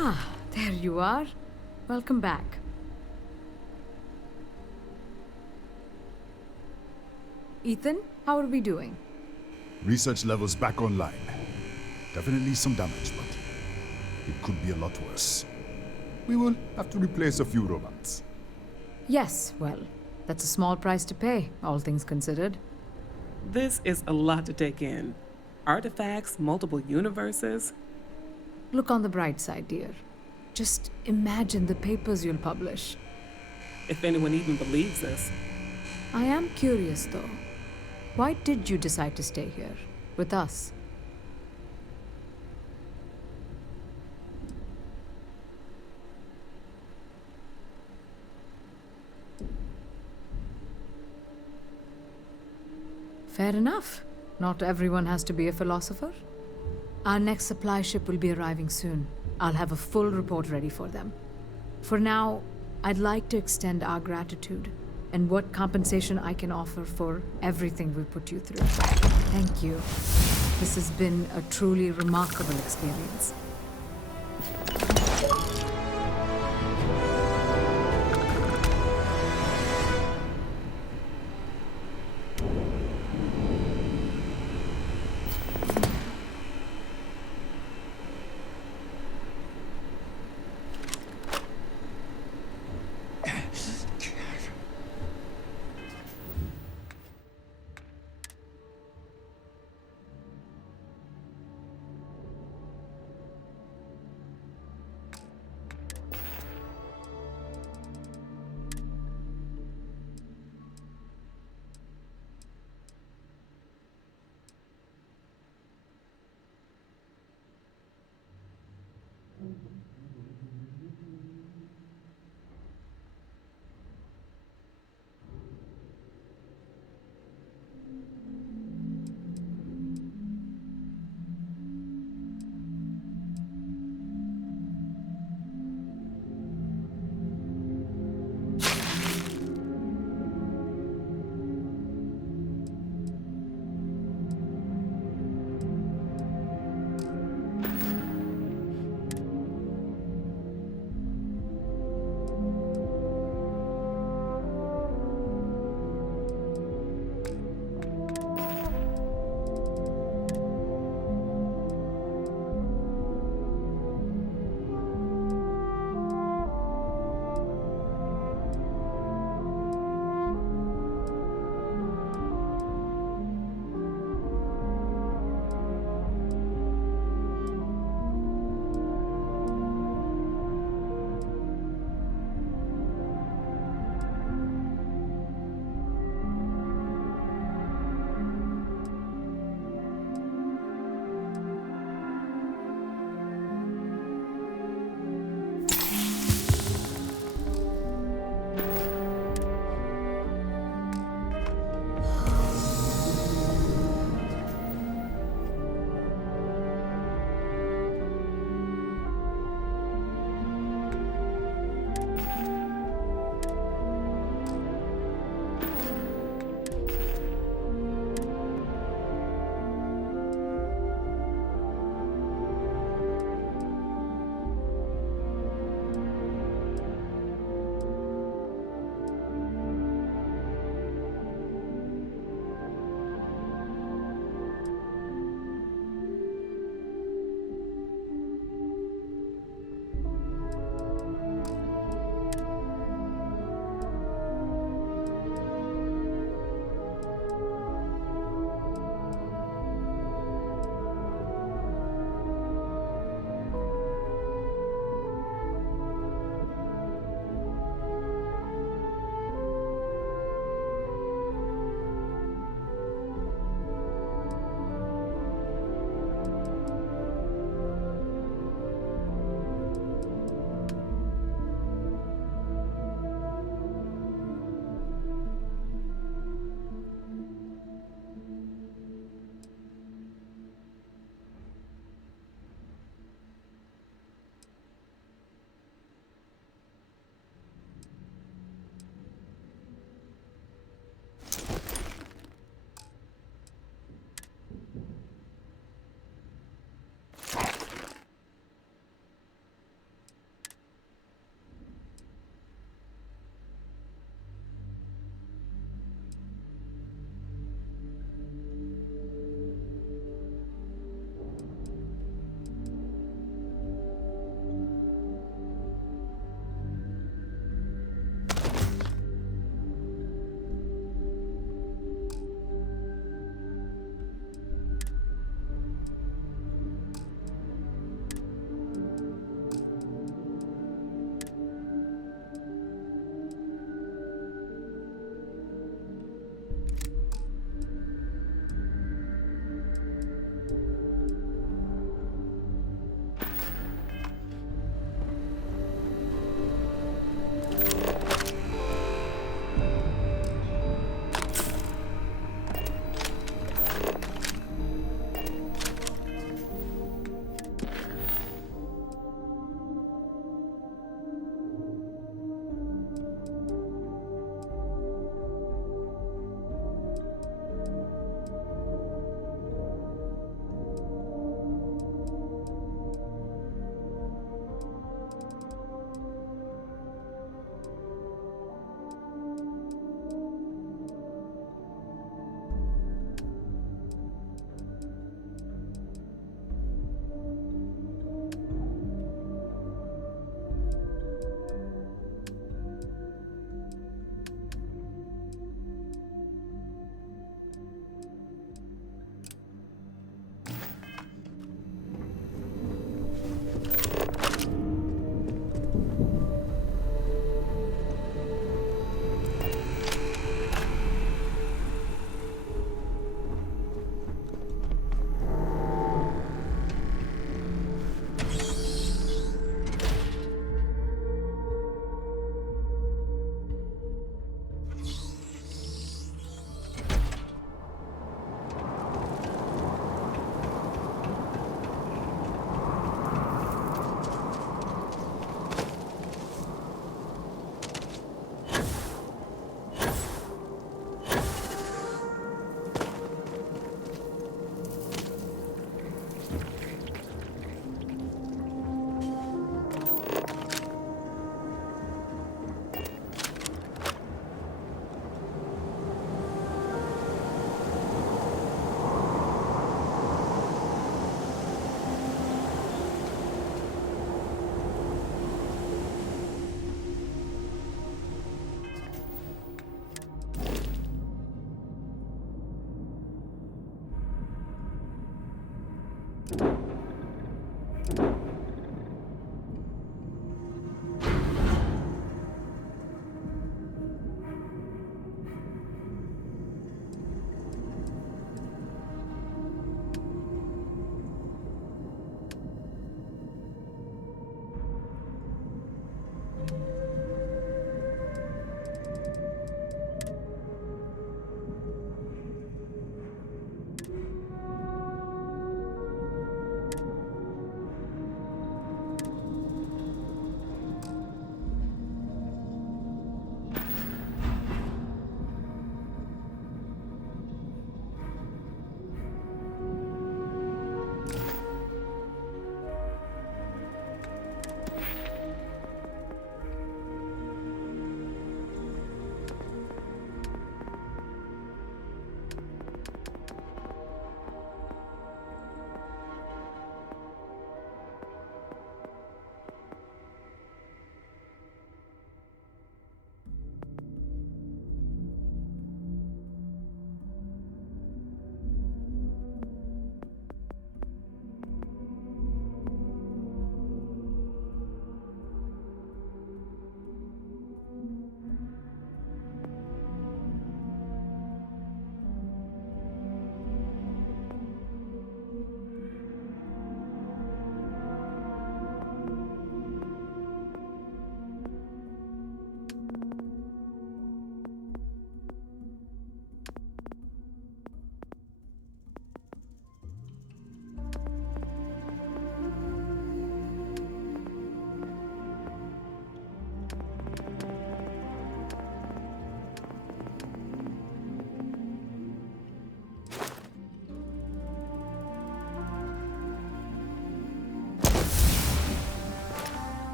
Ah, there you are. Welcome back. Ethan, how are we doing? Research levels back online. Definitely some damage, but it could be a lot worse. We will have to replace a few robots. Yes, well, that's a small price to pay, all things considered. This is a lot to take in. Artifacts, multiple universes. Look on the bright side, dear. Just imagine the papers you'll publish. If anyone even believes this. I am curious, though. Why did you decide to stay here, with us? Fair enough. Not everyone has to be a philosopher. Our next supply ship will be arriving soon. I'll have a full report ready for them. For now, I'd like to extend our gratitude and what compensation I can offer for everything we put you through. Thank you. This has been a truly remarkable experience.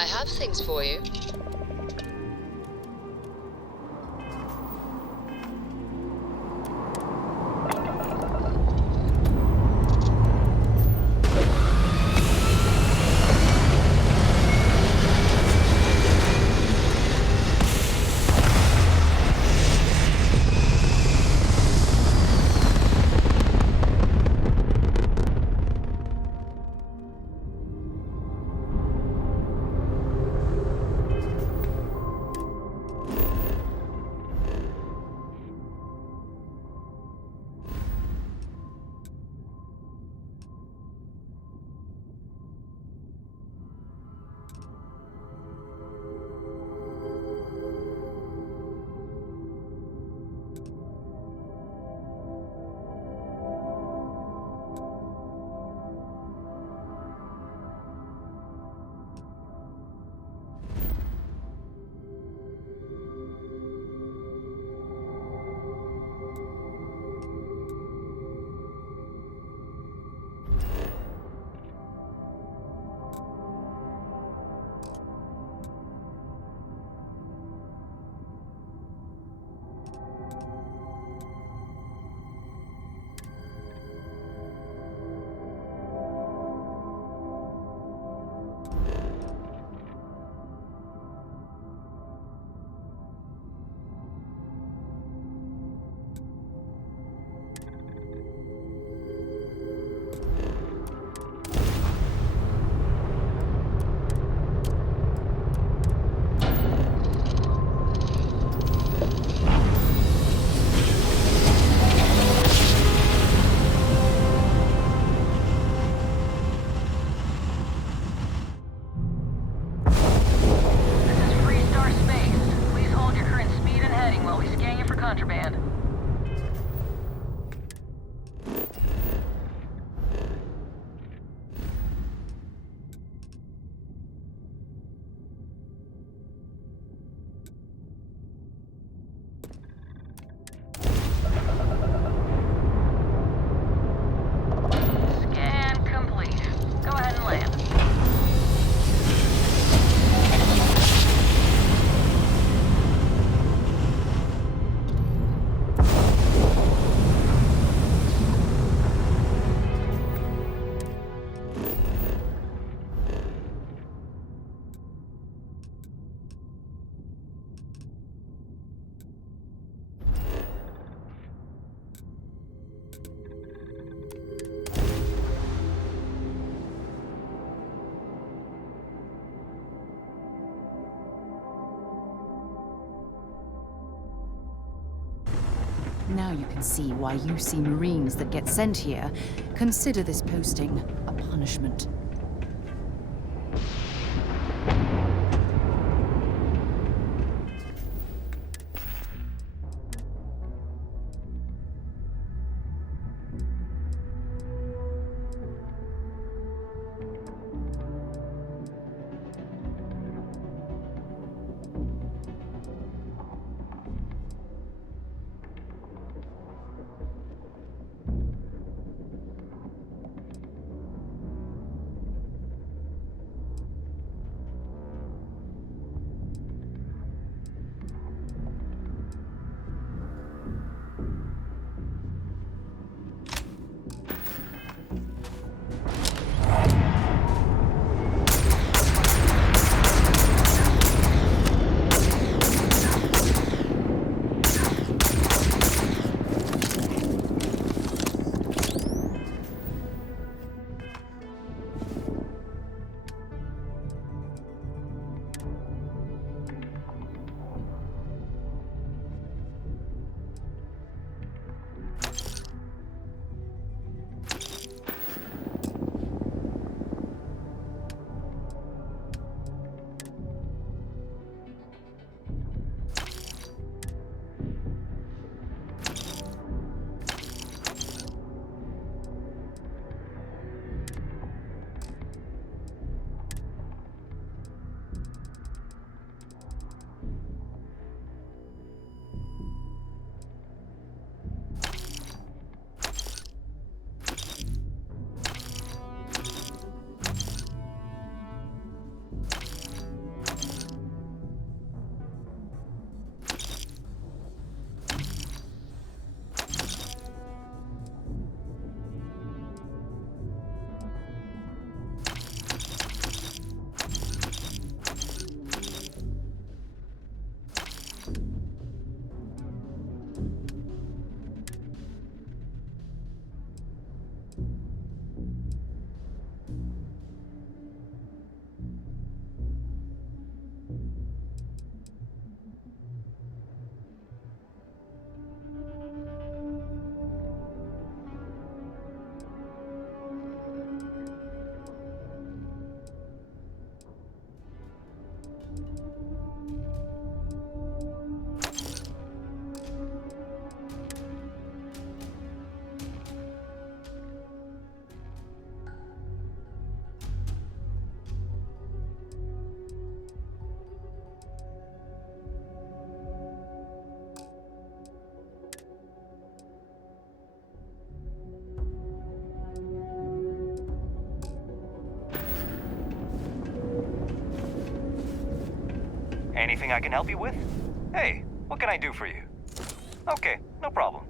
I have things for you. Now you can see why UC Marines that get sent here consider this posting a punishment. Anything I can help you with? Hey, what can I do for you? Okay, no problem.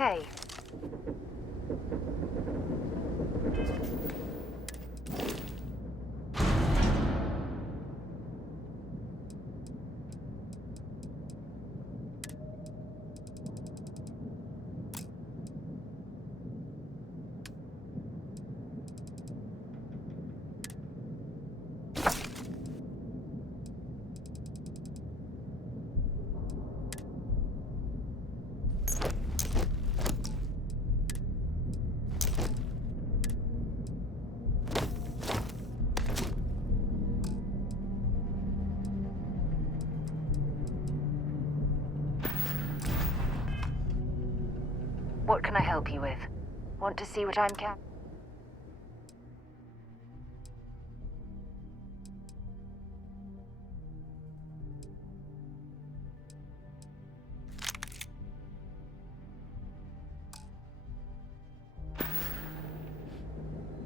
Hey. What can I help you with? Want to see what I'm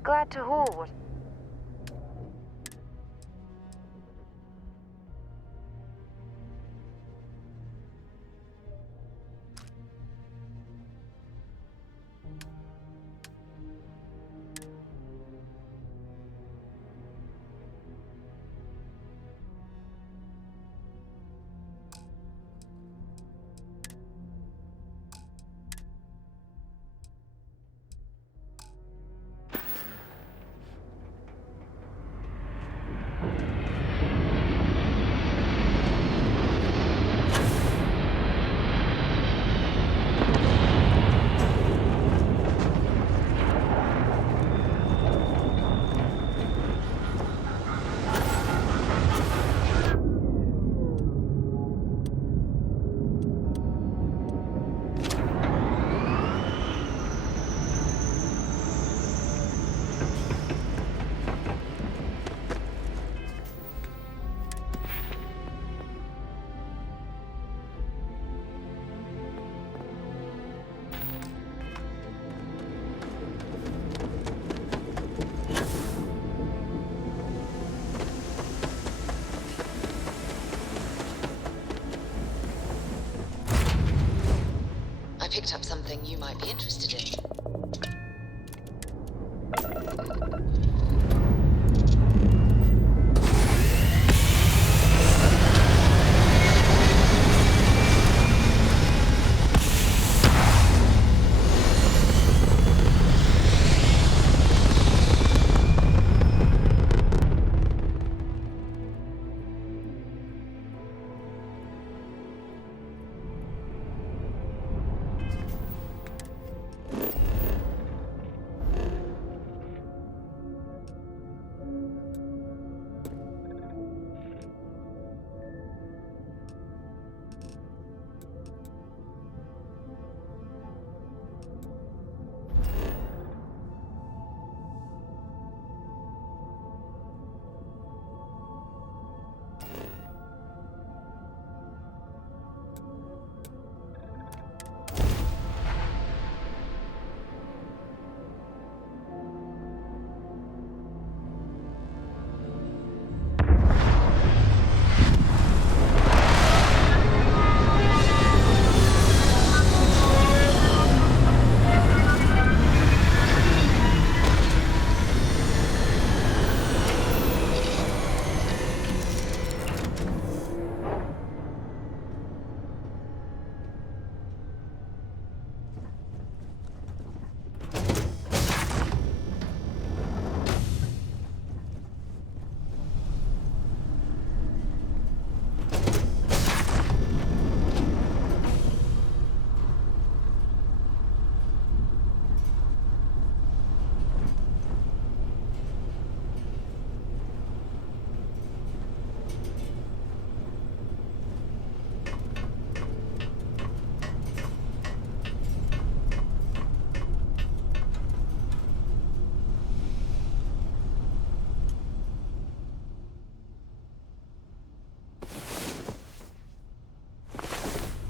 Glad to haul what... I picked up something you might be interested in.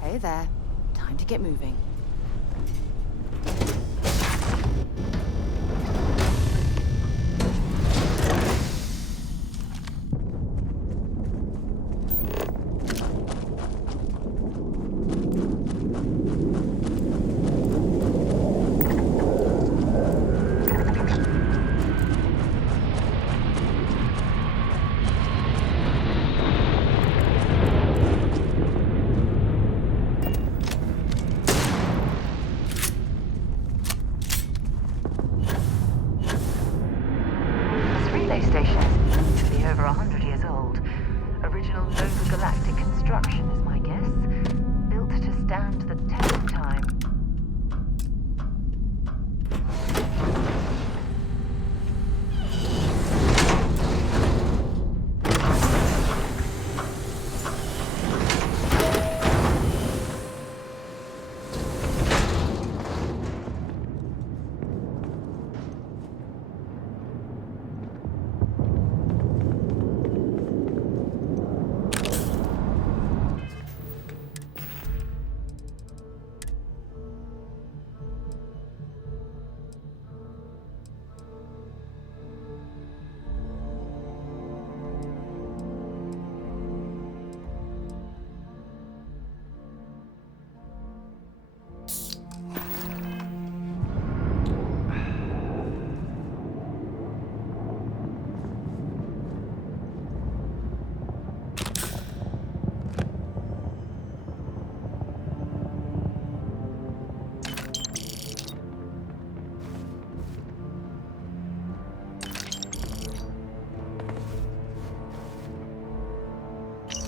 Hey there. Time to get moving.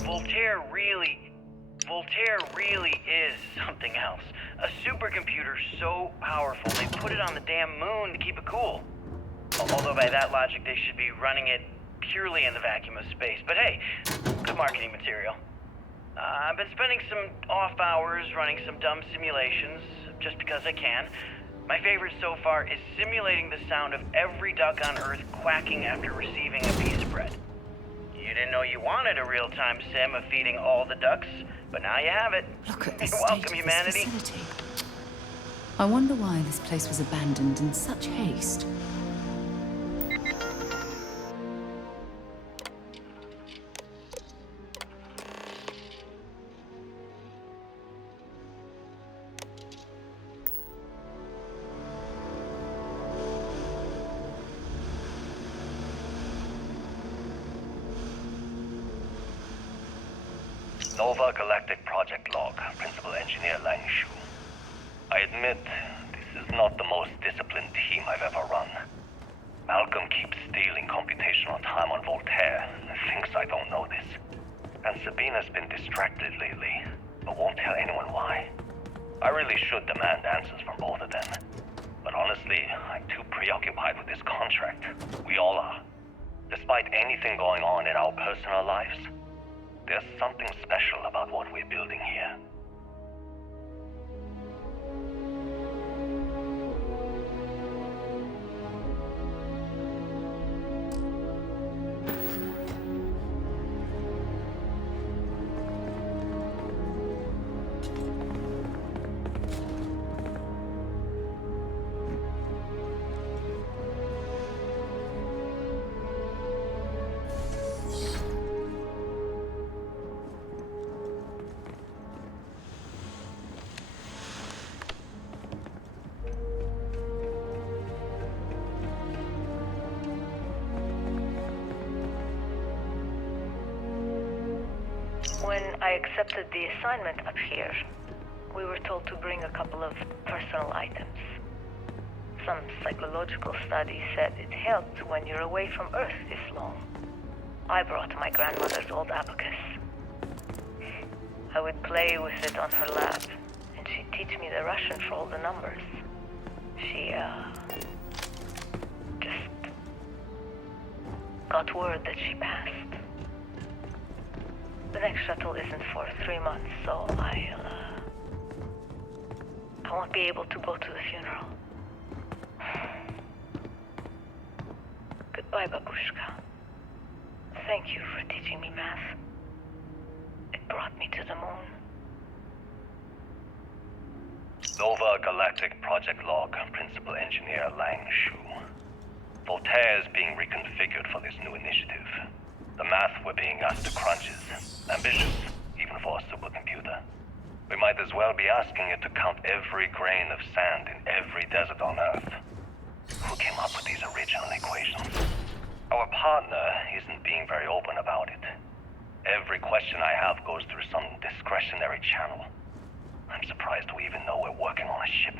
Voltaire really is something else. A supercomputer so powerful they put it on the damn moon to keep it cool. Although by that logic they should be running it purely in the vacuum of space. But hey, good marketing material. I've been spending some off hours running some dumb simulations, just because I can. My favorite so far is simulating the sound of every duck on Earth quacking after receiving a piece of bread. You didn't know you wanted a real-time sim of feeding all the ducks, but now you have it. Look at the You're state welcome, of this humanity. facility. I wonder why this place was abandoned in such haste. Nova Galactic Project Log, Principal Engineer Lang Shu. I admit, this is not the most disciplined team I've ever run. Malcolm keeps stealing computational time on Voltaire and thinks I don't know this. And Sabina's been distracted lately, but won't tell anyone why. I really should demand answers from both of them. But honestly, I'm too preoccupied with this contract. We all are. Despite anything going on in our personal lives, there's something special about what we're building here. When I accepted the assignment up here, we were told to bring a couple of personal items. Some psychological studies said it helped when you're away from Earth this long. I brought my grandmother's old abacus. I would play with it on her lap, and she'd teach me the Russian for all the numbers. She, just got word that she passed. The next shuttle isn't for 3 months, so I won't be able to go to the funeral. Goodbye, Babushka. Thank you for teaching me math. It brought me to the moon. Nova Galactic Project Log, Principal Engineer Lang Shu. Voltaire is being reconfigured for this new initiative. The math we're being asked to crunch is ambitious, even for a supercomputer. We might as well be asking it to count every grain of sand in every desert on Earth. Who came up with these original equations? Our partner isn't being very open about it. Every question I have goes through some discretionary channel. I'm surprised we even know we're working on a ship.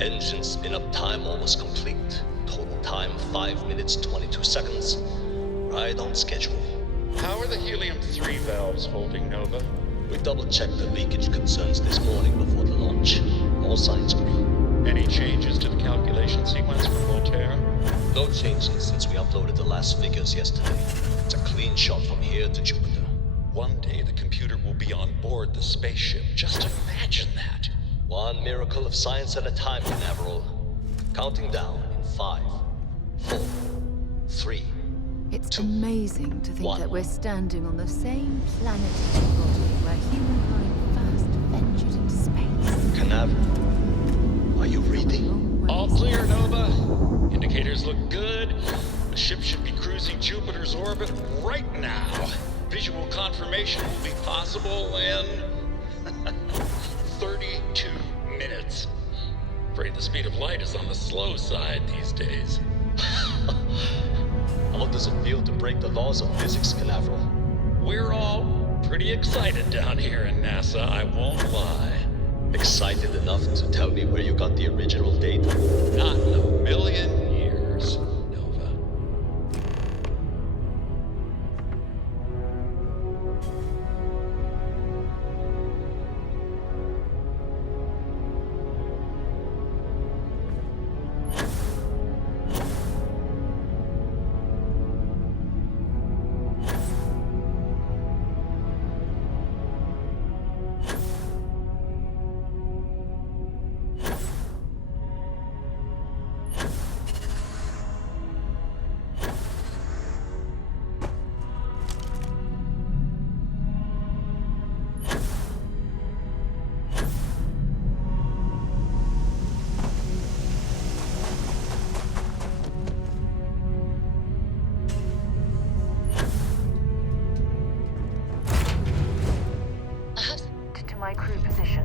Engine spin-up time almost complete. Total time 5 minutes 22 seconds. Right on schedule. How are the helium-3 valves holding, Nova? We double-checked the leakage concerns this morning before the launch. All signs green. Any changes to the calculation sequence for Voltaire? No changes since we uploaded the last figures yesterday. It's a clean shot from here to Jupiter. One day the computer will be on board the spaceship. Just imagine that. One miracle of science at a time, Canaveral. Counting down in 5, 4, 3. It's 2, amazing to think 1. that we're standing on the same planetary body where humankind first ventured into space. Canaveral, are you reading? All clear, Nova. Indicators look good. The ship should be cruising Jupiter's orbit right now. Visual confirmation will be possible in 32 minutes. Afraid the speed of light is on the slow side these days. How does it feel to break the laws of physics, Canaveral? We're all pretty excited down here in NASA, I won't lie. Excited enough to tell me where you got the original date? Not in a million years, Nova. To my crew position.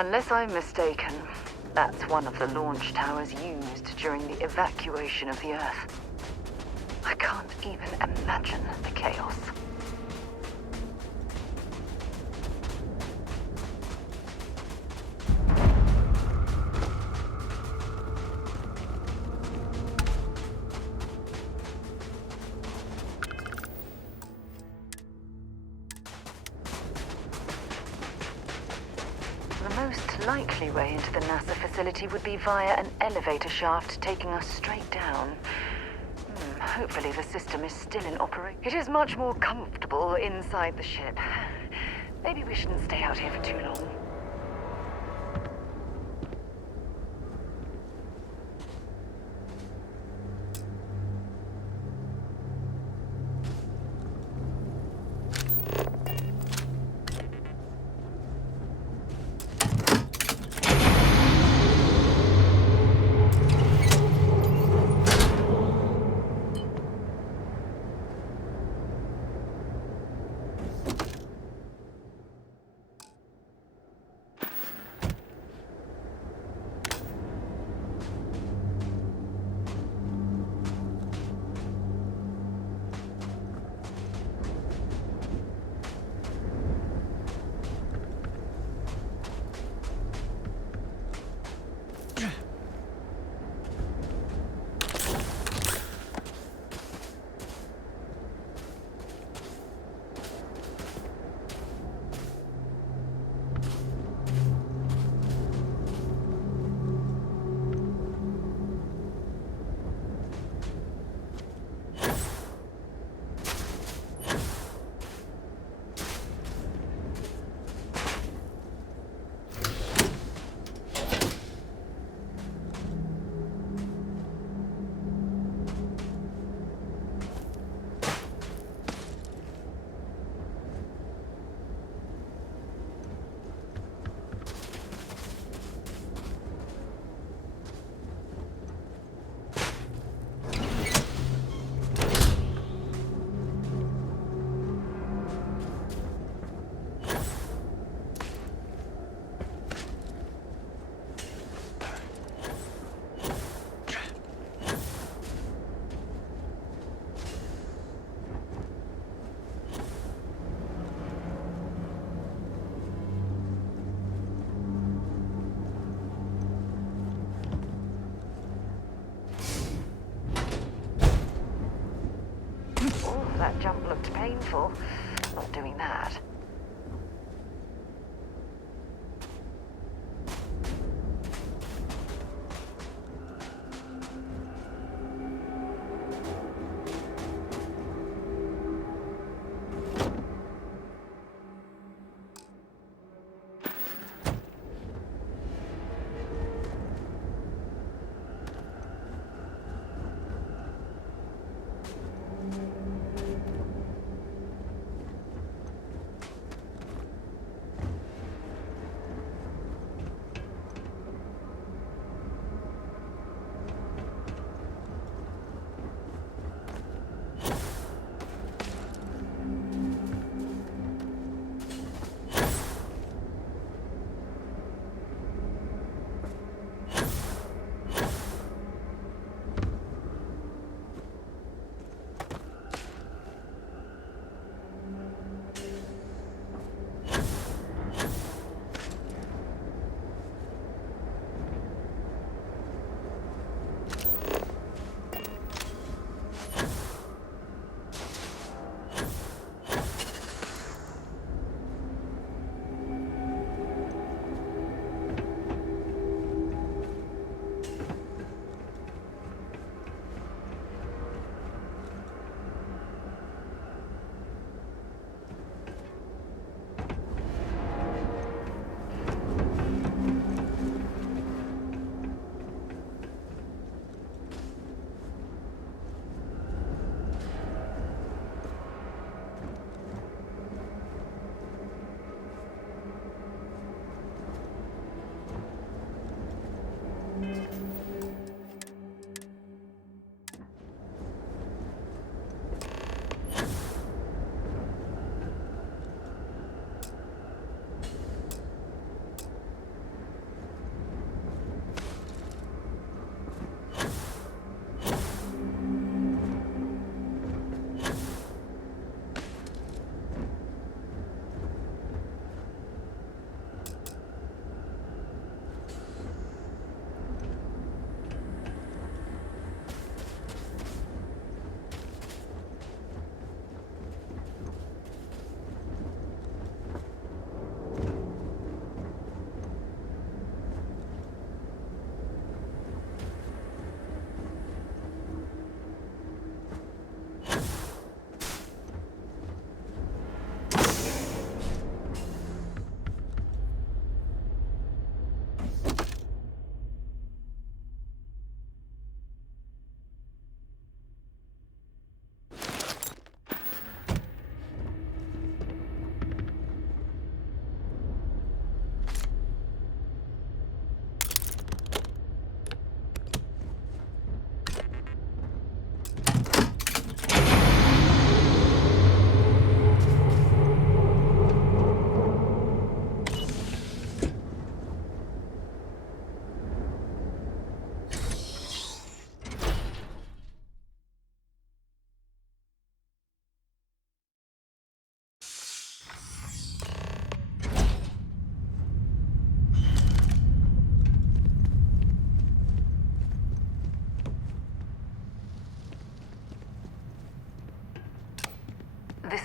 Unless I'm mistaken, that's one of the launch towers used during the evacuation of the Earth. I can't even imagine the chaos. The most likely way into the NASA facility would be via an elevator shaft taking us straight down. Hopefully the system is still in operation. It is much more comfortable inside the ship. Maybe we shouldn't stay out here for too long. That jump looked painful. Not doing that.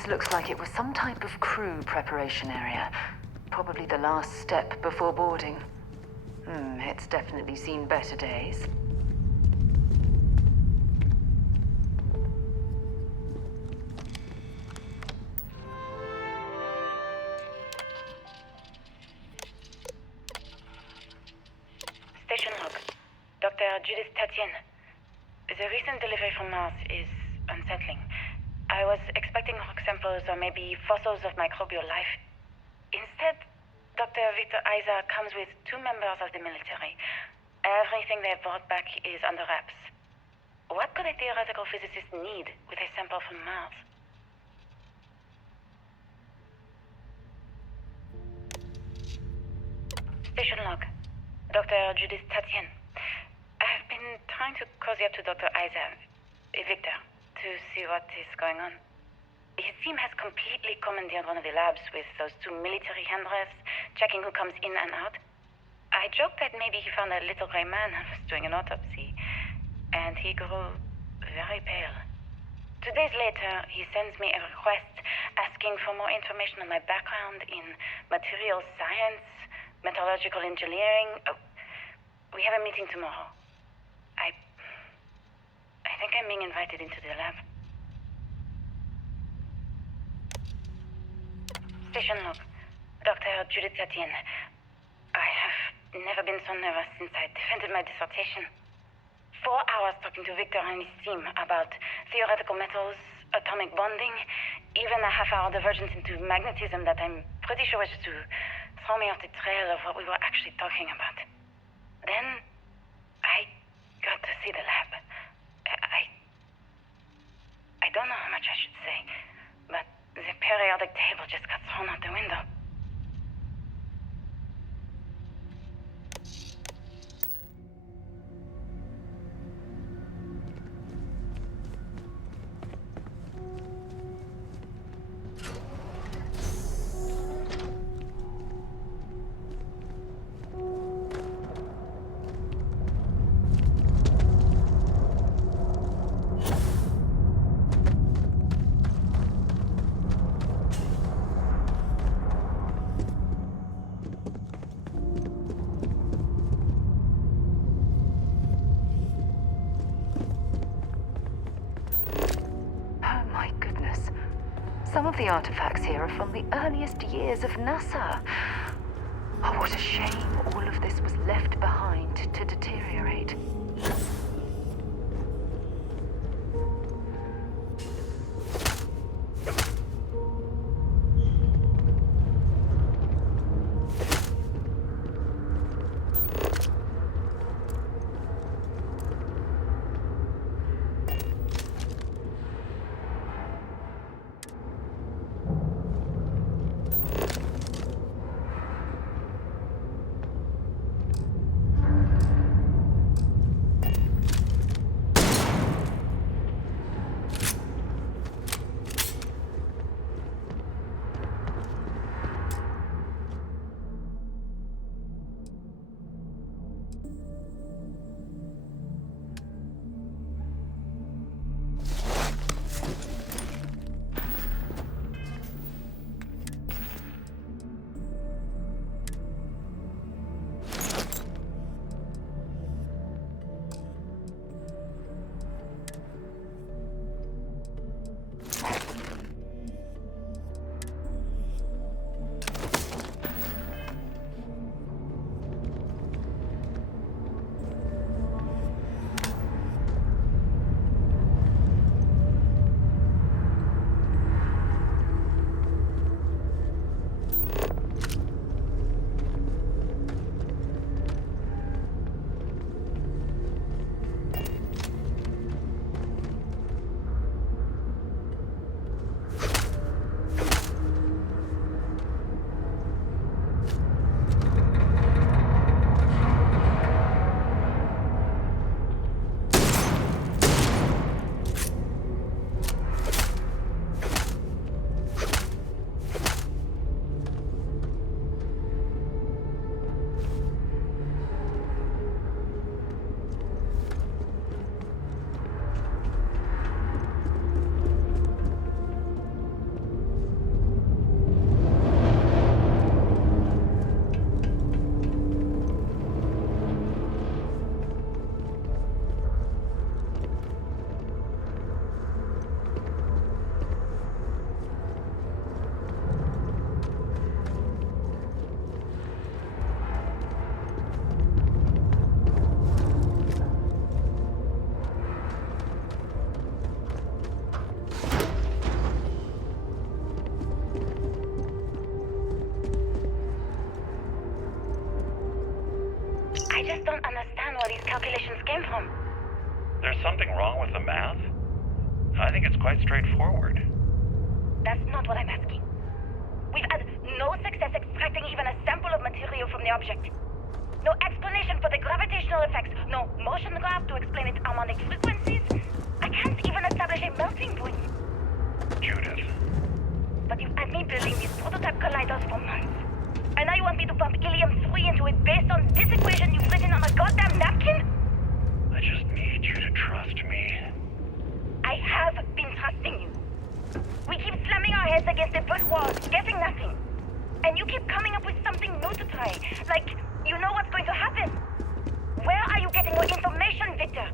This looks like it was some type of crew preparation area. Probably the last step before boarding. It's definitely seen better days. Station log. Dr. Judith Tatien. The recent delivery from Mars is unsettling. I was expecting rock samples or maybe fossils of microbial life. Instead, Dr. Victor Isa comes with 2 members of the military. Everything they brought back is under wraps. What could a theoretical physicist need with a sample from Mars? Station log. Dr. Judith Tatien. I've been trying to cozy up to Dr. Isa, Victor, to see what is going on. His team has completely commandeered one of the labs with those 2 military handlers, checking who comes in and out. I joked that maybe he found a little gray man and was doing an autopsy, and he grew very pale. 2 days later, he sends me a request asking for more information on my background in materials science, metallurgical engineering. We have a meeting tomorrow. I think I'm being invited into the lab. Station log. Dr. Judith Tatien. I have never been so nervous since I defended my dissertation. 4 hours talking to Victor and his team about theoretical metals, atomic bonding, even a half-hour divergence into magnetism that I'm pretty sure was just to throw me off the trail of what we were actually talking about. Then, I got to see the lab. I don't know how much I should say, but the periodic table just got thrown out the window. Some of the artifacts here are from the earliest years of NASA. Oh, what a shame all of this was left behind to deteriorate. I just don't understand where these calculations came from. There's something wrong with the math? I think it's quite straightforward. That's not what I'm asking. We've had no success extracting even a sample of material from the object. No explanation for the gravitational effects. No motion graph to explain its harmonic frequencies. I can't even establish a melting point. Judith. But you've had me building these prototype colliders for months. And now you want me to pump helium-3 into it based on this equation you've written on a goddamn napkin? I just need you to trust me. I have been trusting you. We keep slamming our heads against a brick wall, getting nothing. And you keep coming up with something new to try. Like, you know what's going to happen. Where are you getting your information, Victor?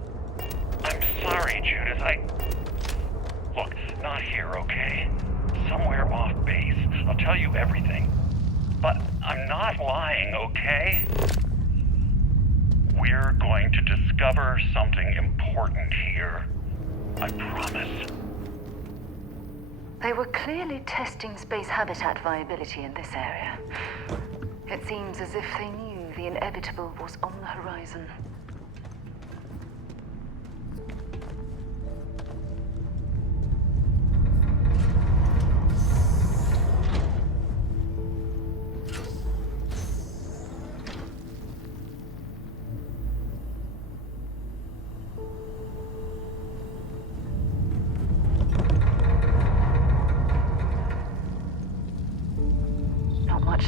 I'm sorry, Judith. Look, not here, okay? Somewhere off base. I'll tell you everything. But I'm not lying, okay? We're going to discover something important here. I promise. They were clearly testing space habitat viability in this area. It seems as if they knew the inevitable was on the horizon.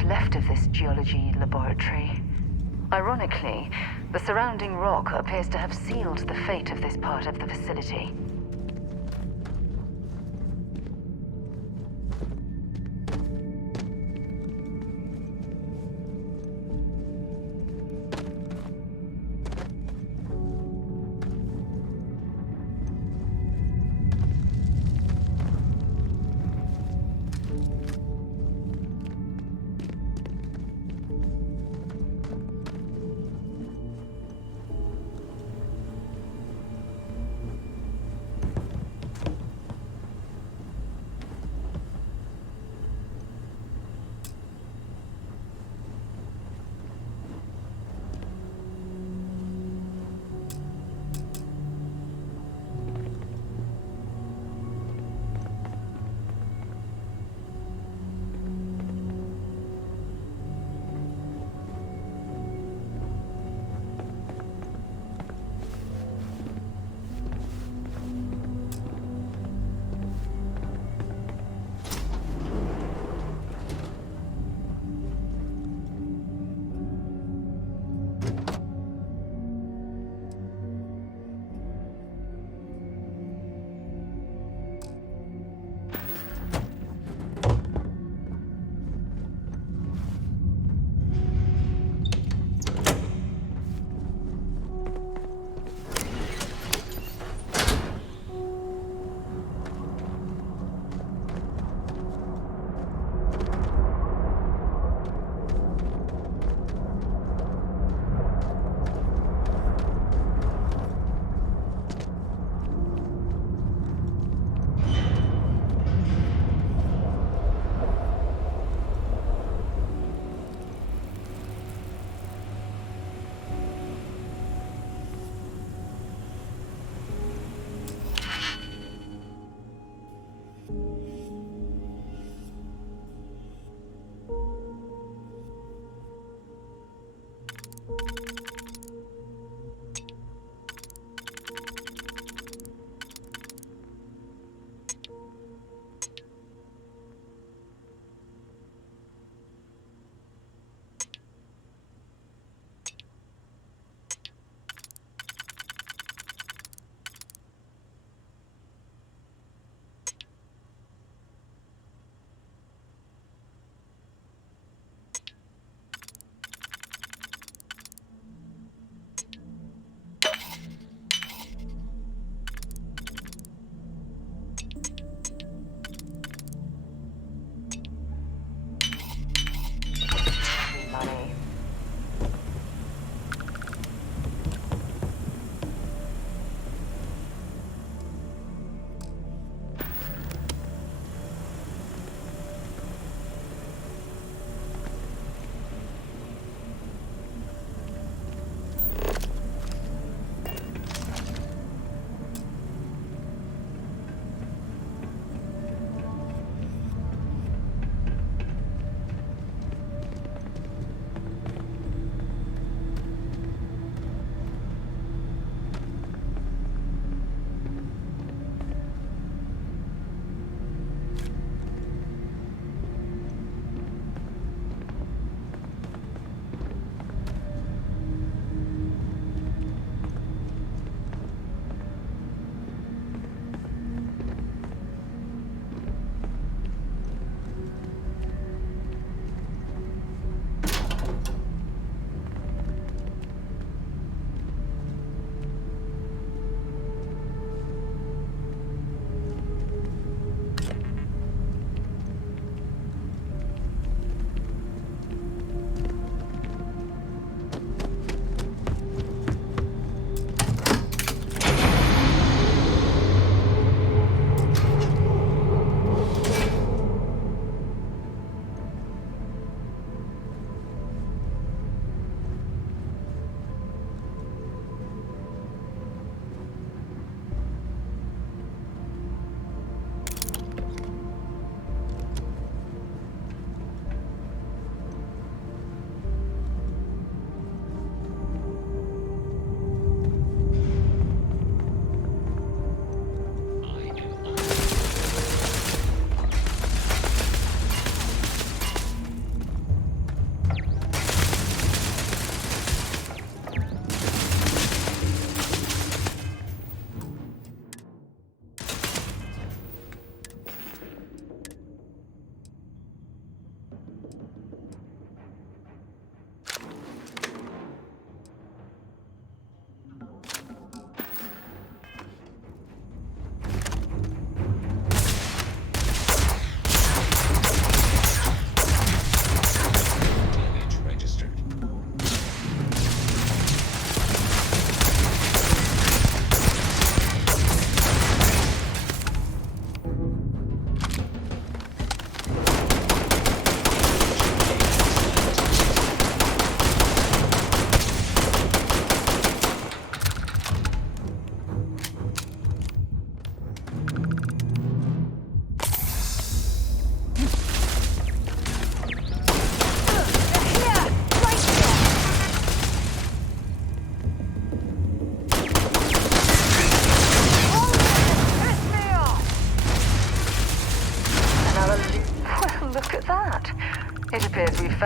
Left of this geology laboratory. Ironically, the surrounding rock appears to have sealed the fate of this part of the facility.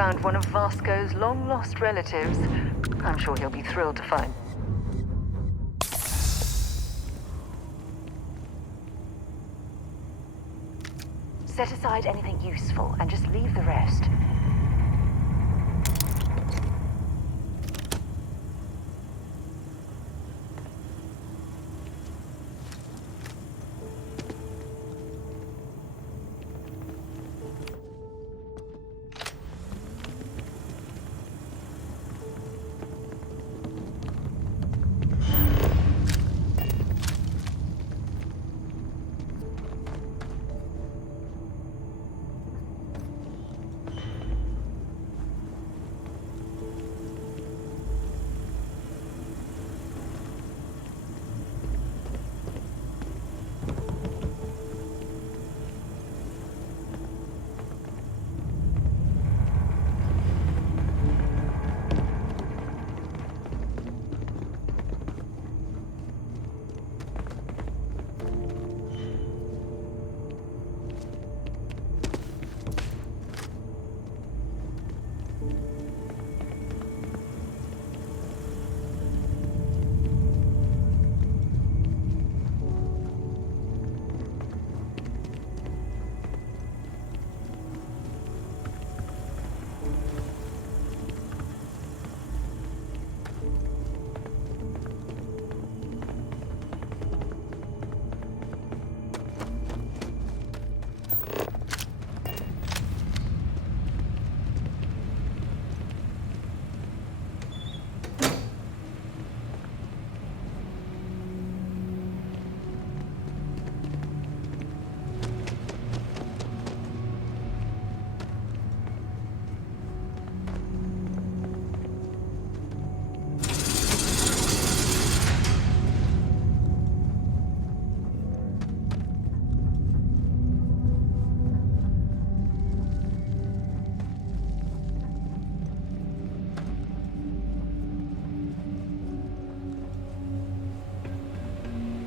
found one of Vasco's long-lost relatives. I'm sure he'll be thrilled to find. Set aside anything useful and just leave the rest.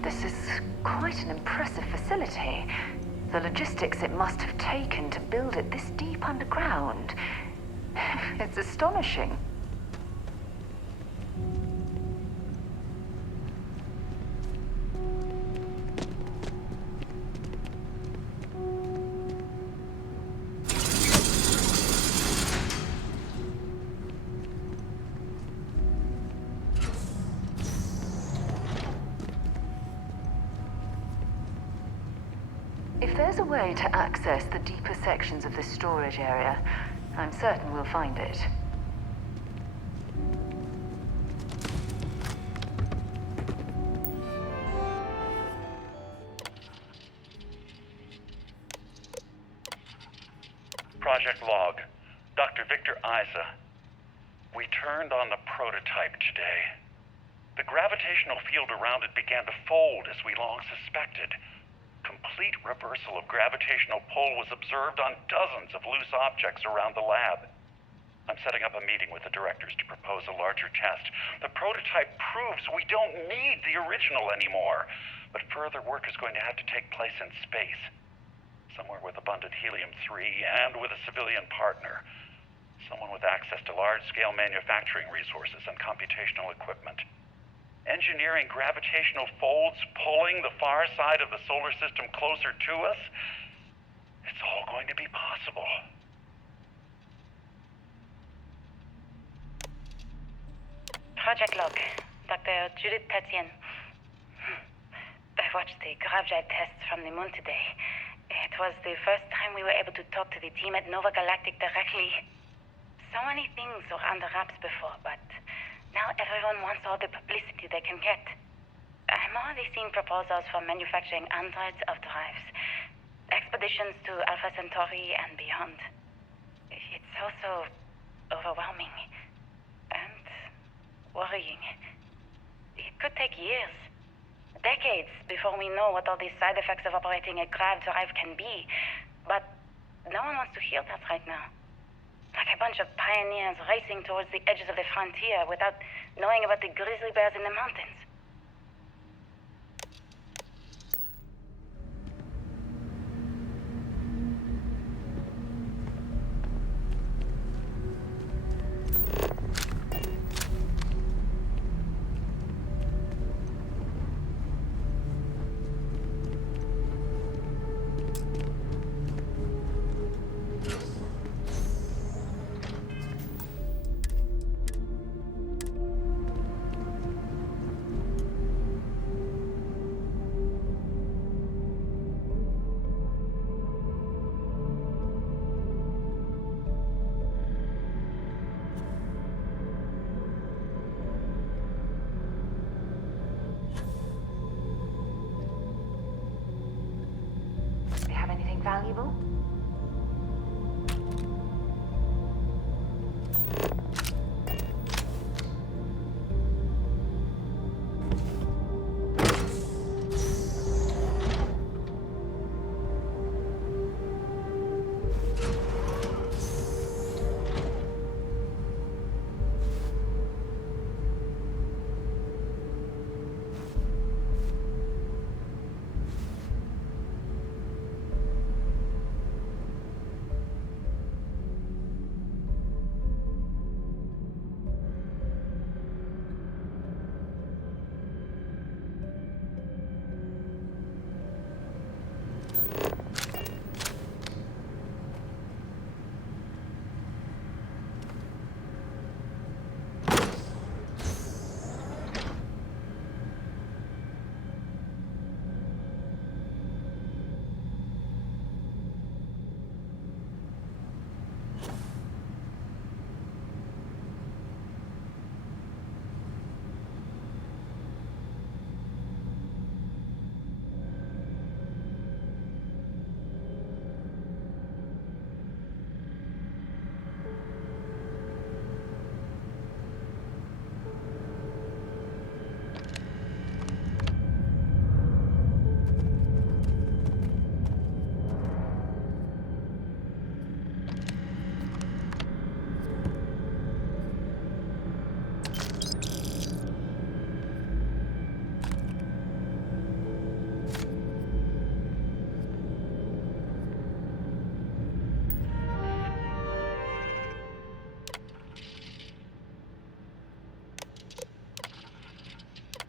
This is quite an impressive facility. The logistics it must have taken to build it this deep underground. It's astonishing. If there's a way to access the deeper sections of this storage area, I'm certain we'll find it. Project log. Dr. Victor Isa. We turned on the prototype today. The gravitational field around it began to fold as we long suspected. Complete reversal of gravitational pull was observed on dozens of loose objects around the lab. I'm setting up a meeting with the directors to propose a larger test. The prototype proves we don't need the original anymore, but further work is going to have to take place in space. Somewhere with abundant helium-3 and with a civilian partner. Someone with access to large-scale manufacturing resources and computational equipment. Engineering gravitational folds pulling the far side of the solar system closer to us, it's all going to be possible. Project log, Dr. Judith Tatien. I watched the gravjite tests from the moon today. It was the first time we were able to talk to the team at Nova Galactic directly. So many things were under wraps before, but now everyone wants all the publicity they can get. I'm already seeing proposals for manufacturing androids of drives, expeditions to Alpha Centauri and beyond. It's also overwhelming and worrying. It could take years, decades, before we know what all the side effects of operating a grav drive can be. But no one wants to hear that right now. Like a bunch of pioneers racing towards the edges of the frontier without knowing about the grizzly bears in the mountains. valuable.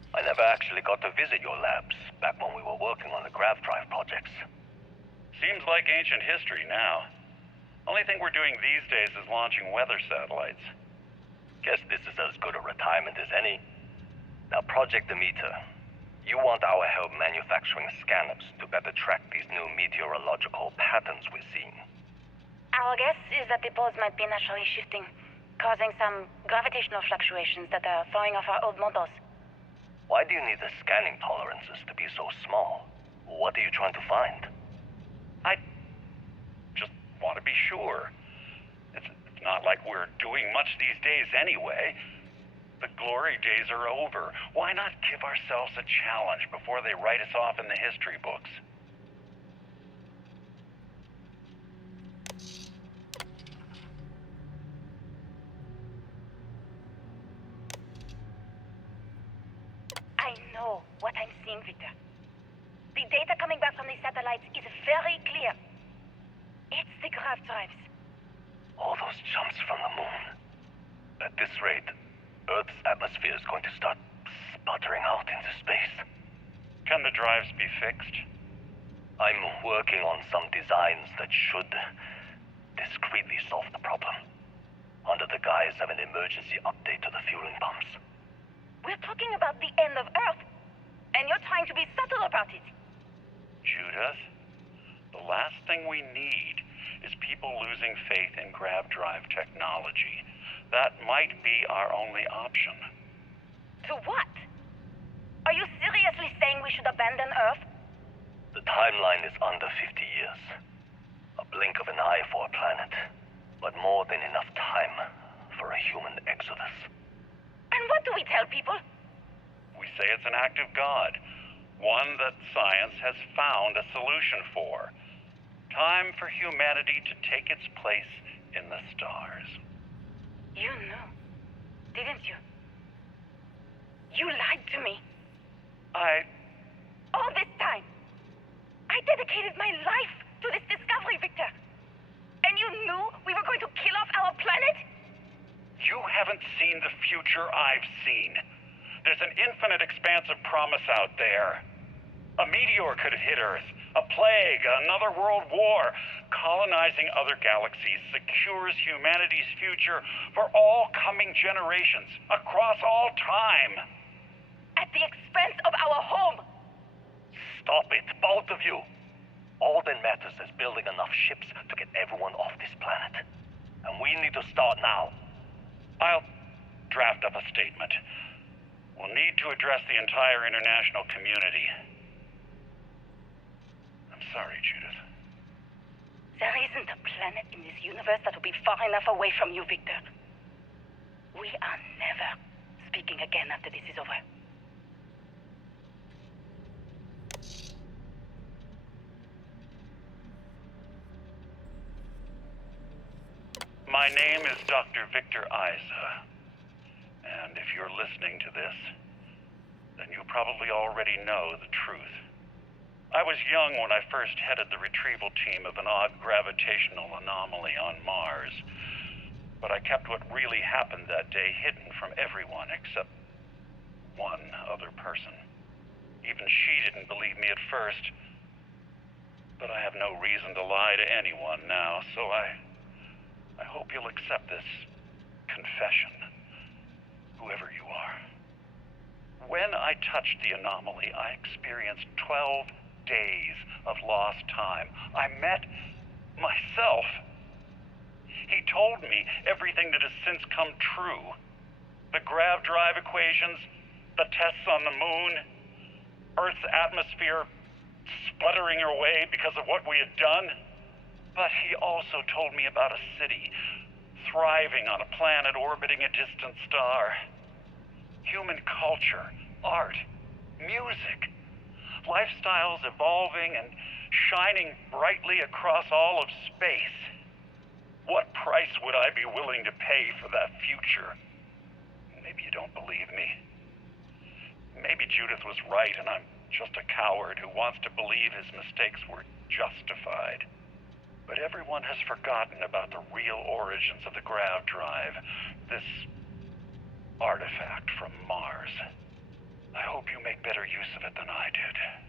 I never actually got to visit your labs back when we were working on the grav drive projects. Seems like ancient history now. Only thing we're doing these days is launching weather satellites. Guess this is as good a retirement as any. Now, Project Demeter, you want our help manufacturing scanners to better track these new meteorological patterns we're seeing. Our guess is that the poles might be naturally shifting, causing some gravitational fluctuations that are throwing off our old models. Why do you need the scanning tolerances to be so small? What are you trying to find? I just want to be sure. It's not like we're doing much these days anyway. The glory days are over. Why not give ourselves a challenge before they write us off in the history books? I know what I'm seeing, Victor. The data coming back from these satellites is very clear. It's the grav drives. All those jumps from the moon. At this rate, Earth's atmosphere is going to start sputtering out into space. Can the drives be fixed? I'm working on some designs that should discreetly solve the problem, under the guise of an emergency update to the fueling pumps. We're talking about the end of Earth, and you're trying to be subtle about it. Judith, the last thing we need is people losing faith in grav drive technology. That might be our only option. To what? Are you seriously saying we should abandon Earth? The timeline is under 50 years. A blink of an eye for a planet, but more than enough time for a human exodus. And what do we tell people? We say it's an act of God, one that science has found a solution for. Time for humanity to take its place in the stars. You knew, didn't you? You lied to me. All this time, I dedicated my life to this discovery, Victor. And you knew we were going to kill off our planet? You haven't seen the future I've seen. There's an infinite expanse of promise out there. A meteor could have hit Earth. A plague, another world war. Colonizing other galaxies secures humanity's future for all coming generations, across all time. At the expense of our home. Stop it, both of you. All that matters is building enough ships to get everyone off this planet. And we need to start now. I'll draft up a statement. We'll need to address the entire international community. I'm sorry, Judith. There isn't a planet in this universe that will be far enough away from you, Victor. We are never speaking again after this is over. My name is Dr. Victor Isa. And if you're listening to this, then you probably already know the truth. I was young when I first headed the retrieval team of an odd gravitational anomaly on Mars. But I kept what really happened that day hidden from everyone except one other person. Even she didn't believe me at first. But I have no reason to lie to anyone now, so I hope you'll accept this confession, whoever you are. When I touched the anomaly, I experienced 12 days of lost time. I met myself. He told me everything that has since come true. The grav drive equations, the tests on the moon, Earth's atmosphere sputtering away because of what we had done. But he also told me about a city thriving on a planet orbiting a distant star. Human culture, art, music, lifestyles evolving and shining brightly across all of space. What price would I be willing to pay for that future? Maybe you don't believe me. Maybe Judith was right and I'm just a coward who wants to believe his mistakes were justified. But everyone has forgotten about the real origins of the grav drive, this artifact from Mars. I hope you make better use of it than I did.